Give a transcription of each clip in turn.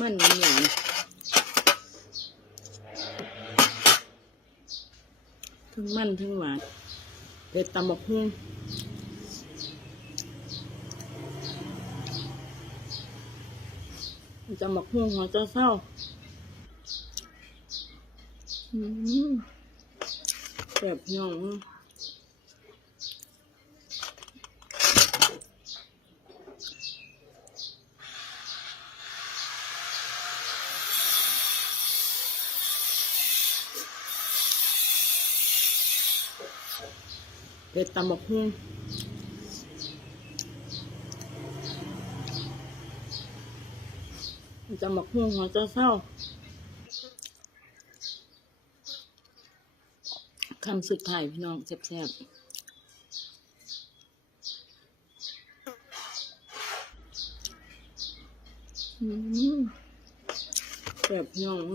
มันหวานหวานทั้งมันทั้งหวานเผ็ดตำบักหุ่งตำบักหุ่งหัวเจ้าเศร้าอืมแบบหยอง เป็ดตำบักหุ่งตำบักหุ่งหัวจ้าเศร้าคำสุดท้ายพี่น้องแซ่บๆอืมแบบพี่น้อง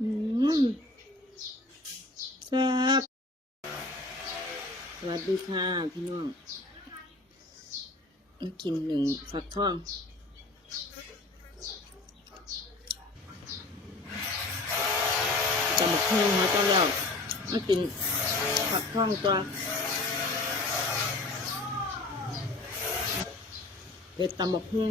แซ่บสวัสดีค่ะ พี่น้องกินหนึ่งฝักทองจะมาเพิ่มมาเจ้าแล้วมากินฝักทองตัวเผ็ดตำบักหุ่ง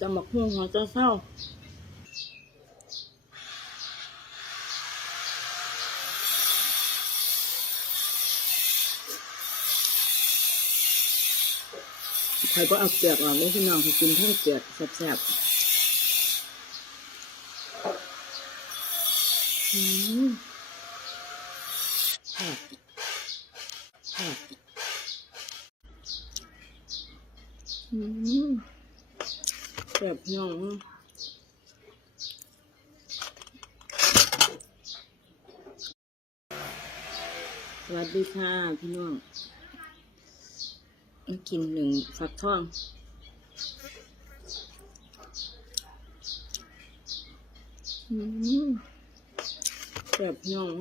จะหมักหุ่งหัวจ้าเศร้าใครก็เอาเปลือกออกเลยพี่น้องกินทั้งเปลือกแซ่บๆอืมแซ่บแซ่บอืม แบบ หยองสวัสดีค่ะพี่น้องกินหนึ่งฝักทองอืมแบบหยอง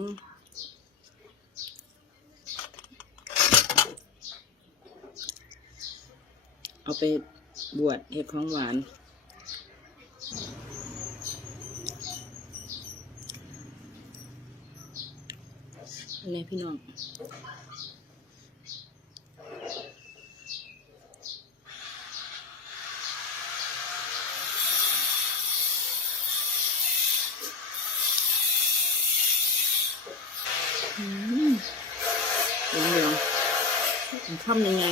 เอาไปบวชเห็ดของหวาน อันพี่น้องอืมเหลืองเหลืองมันค่ำยังไง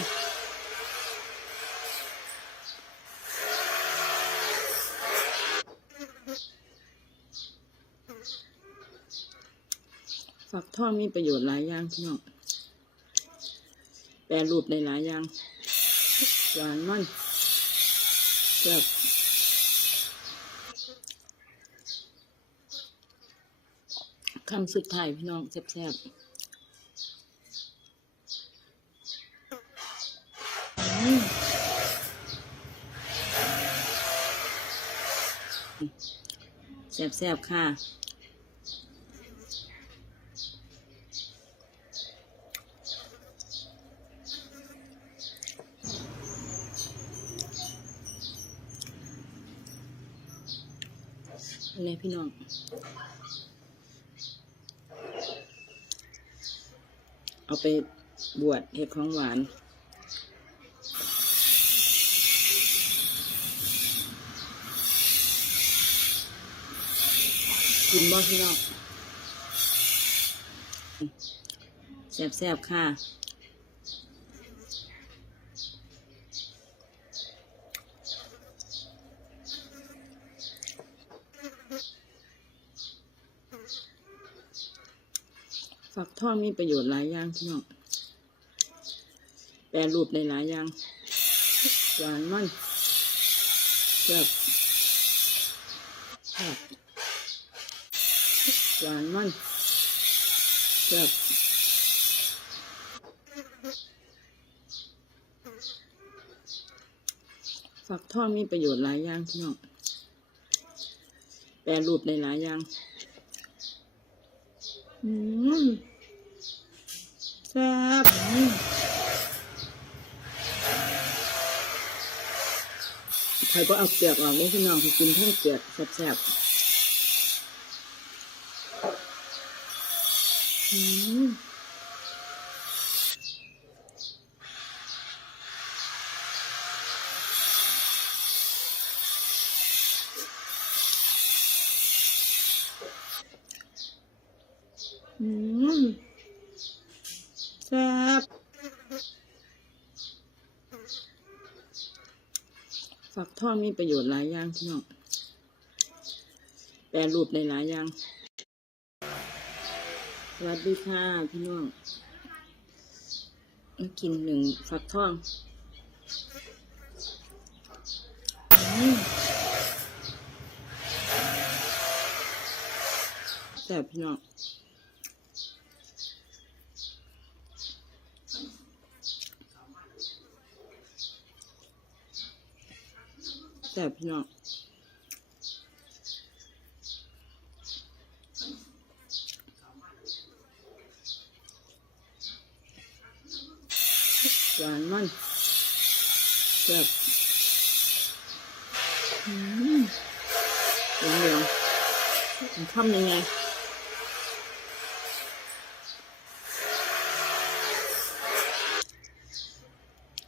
ฝักทองมีประโยชน์หลายอย่างพี่น้องแปรรูปได้หลายอย่างหวานมันแซ่บคำสุดท้ายพี่น้องแซ่บๆแซ่บๆค่ะ อันนี้พี่น้องเอาไปบวชเห็ดของหวานกินบ่พี่น้องแซ่บๆค่ะ ฝักทองมีประโยชน์หลายอย่างพี่น้องแปรรูปในหลายอย่างหวานมันแบบหวานมันแบบฝักทองมีประโยชน์หลายอย่างพี่น้องแปรรูปในหลายอย่าง อืมแซ่บอืมใครก็เอาเปลือกออกเลยพี่น้องที่กินทั้งเปลือกแซ่บๆอืม อืมแซ่บฝักทองมีประโยชน์หลายอย่างพี่น้องแปรรูปในหลายอย่าง สวัสดีค่ะพี่น้องกินหนึ่งฝักทองแซ่บพี่น้อง แซ่บพี่น้องหวานมันแซ่บอืมเหลืองๆมันทำยังไง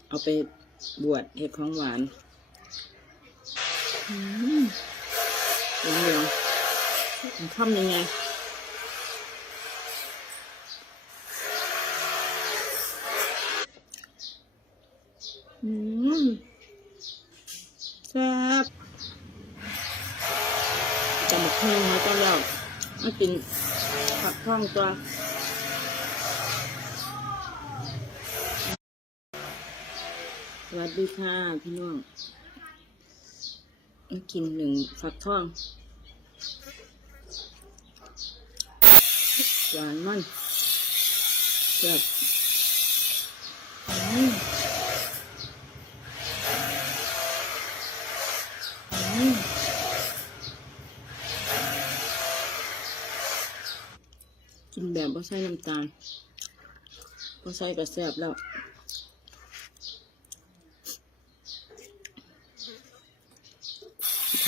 เอาไปบวชเห็ดของหวาน เหลืองๆมันทำยังไงอืมแซ่บจะมูกเพิ่งมาตอนแล้วมากินผักท่องตัวสวัสดีค่ะพี่น้อง กินหนึ่งฝักทองหวานมันแซ่บอืมอืมกินแบบบ่ใส่น้ำตาลบ่ใส่ก็แซบแล้ว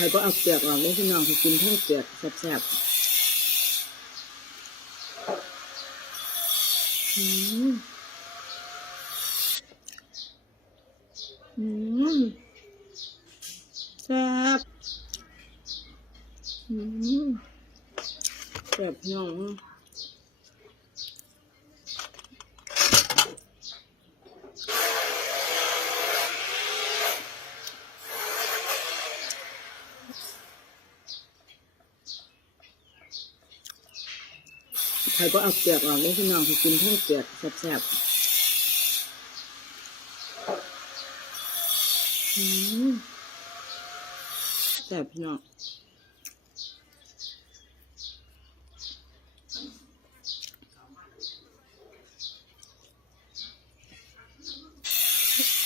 ใครก็เอาเปลือกออกเลยพี่น้องที่กินทั้งเปลือกแซ่บๆอืมอืมแซ่บอืมแซ่บน้อง ใครก็เอาเปลือกออกเลยพี่น้องกินทั้งเปลือกแซ่บๆแซ่บพี่น้อง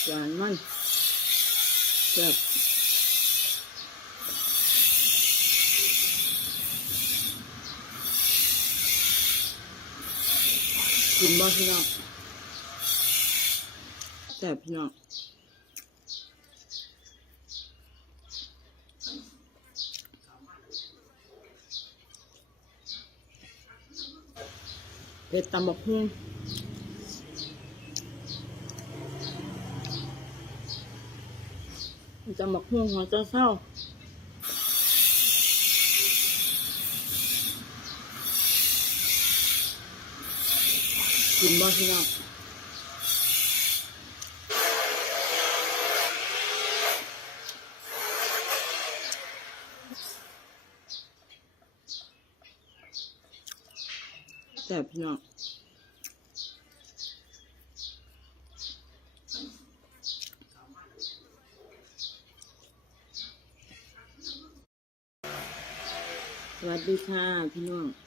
หวานมันแซ่บ กินบ่พี่น้องแซ่พี่น้องเผ็ดตำบักหุ่งจะหมักหุ่งหัวจะเศร้า กินบ่พี่น้องแต่บพี่น้องสวัสดีค่ะ พี่น้อง